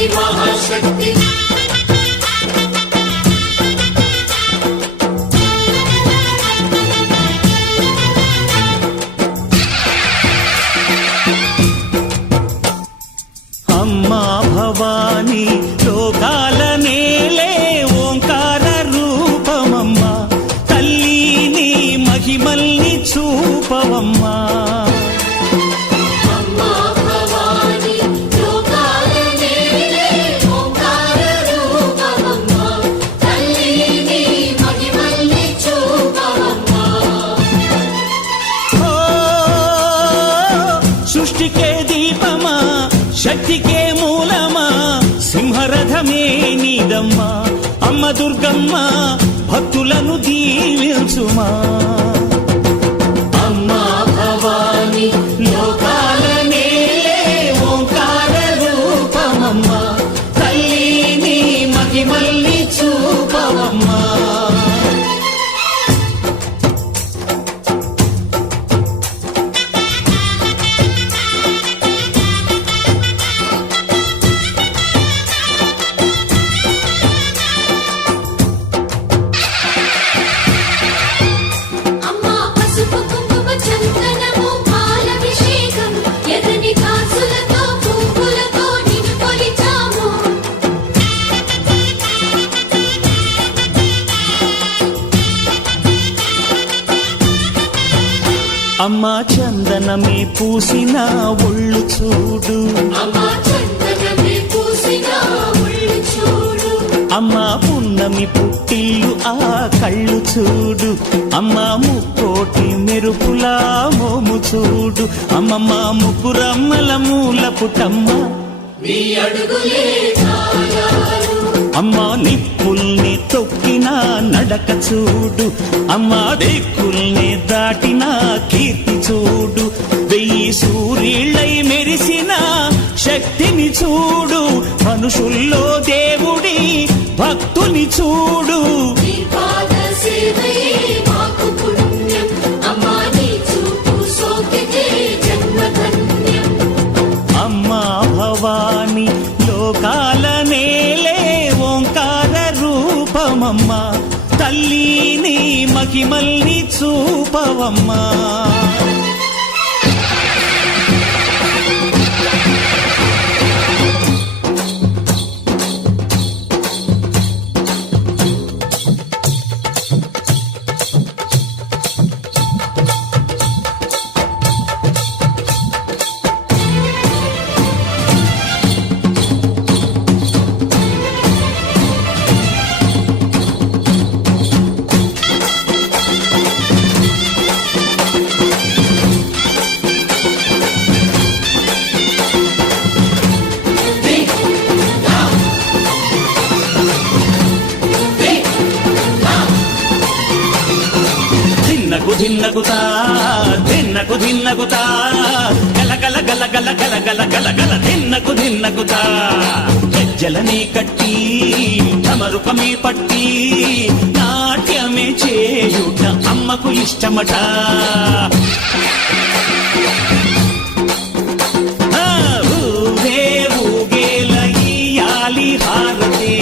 శక్తి మహాశక్తి అమ్మా భవాని లోకాల నేలే ఓంకార రూపమమ్మా తల్లిని మహిమల్ని చూపవమ్మా సృష్టికే దీపమా శక్తికే మూలమా సింహరథమే నీదమ్మా అమ్మ దుర్గమ్మ భక్తులను దీవించుమా అమ్మా భవాని లోకాల నేలే ఓంకార రూపమమ్మా తల్లిని మహిమల్ని చూపవమ్మా అమ్మా చందనమే పూసిన ఒళ్ళు చూడు అమ్మా పున్నమి పుట్టిల్లు ఆ కళ్ళు చూడు అమ్మా ముక్కోటి మెరుపులా మోము చూడు అమ్మమ్మ ముగ్గురమ్మల మూల పుటమ్మ అమ్మా నిప్పుల్ని తొక్కిన నడక చూడు అమ్మా దిక్కుల్ని దాటిన కీర్తి చూడు 1000 సూర్యుళ్ళై మెరిసిన శక్తిని చూడు మనుషుల్లో దేవుడి భక్తుని చూడు అమ్మా భవాని లోకాల నేలే ఓంకార రూపమమ్మా తల్లిని మహిమల్ని చూపవమ్మా ధిన్నకుతా ధిన్నకు ధిన్నకుతా గల గల గల గల గల గల గల గల ధిన్నకుతా గజ్జలనే కట్టి ఢమరుకమే పట్టి నాట్యమే చేయుట అమ్మకు ఇష్టమట ఊరే ఊగేల ఇయ్యాలి హారతే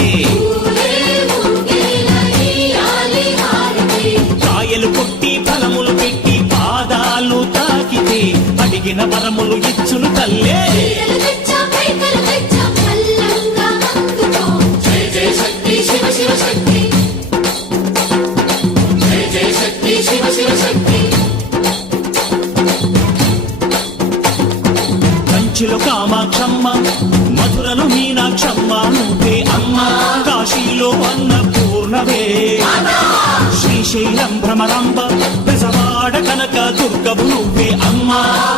కాయలు కొట్టి ఫలములు పెట్టి పాదాలు తాకితే అడిగిన వరములు ఇచ్చును తల్లే కంచిలో కామాక్షమ్మ మధురలు మీనాక్షమ్మ నువ్వే అమ్మ కాశీలో అన్నపూర్ణవే శ్రీశైలం భ్రమరాంబ బెజవాడ కనక దుర్గవు నువ్వే అమ్మ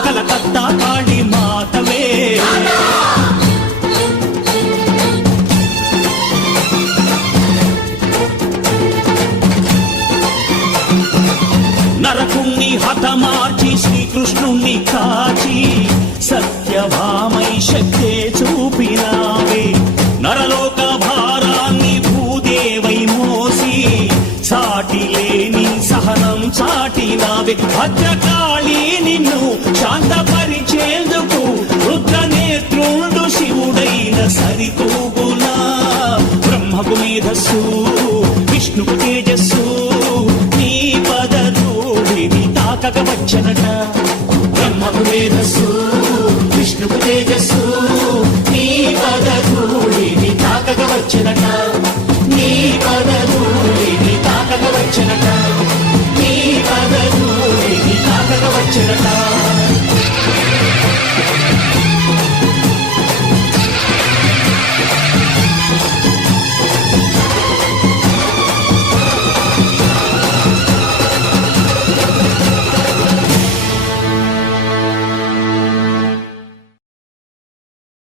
కలకత్తా కాళీ మాతవే నరకుణ్ణి హతమార్చి శ్రీకృష్ణుణ్ణి కాచి సత్యభామై శక్తే చూపినావే నరలోక భారాన్ని భూదేవై మోసి సాటి లేని సహనం చాటినావే భద్రకాళి నిన్ను శాంతపరిచేందుకు రుద్రనేత్రుండు శివుడైన సరితూ మేధస్సు విష్ణువు తేజస్సు నీ పదధూళిని తాకక వచ్చనట బ్రహ్మకు మేధస్సు విష్ణువు తేజస్సు నీ పదధూళిని తాకక వచ్చనట నీ పదధూళిని తాకక వచ్చనట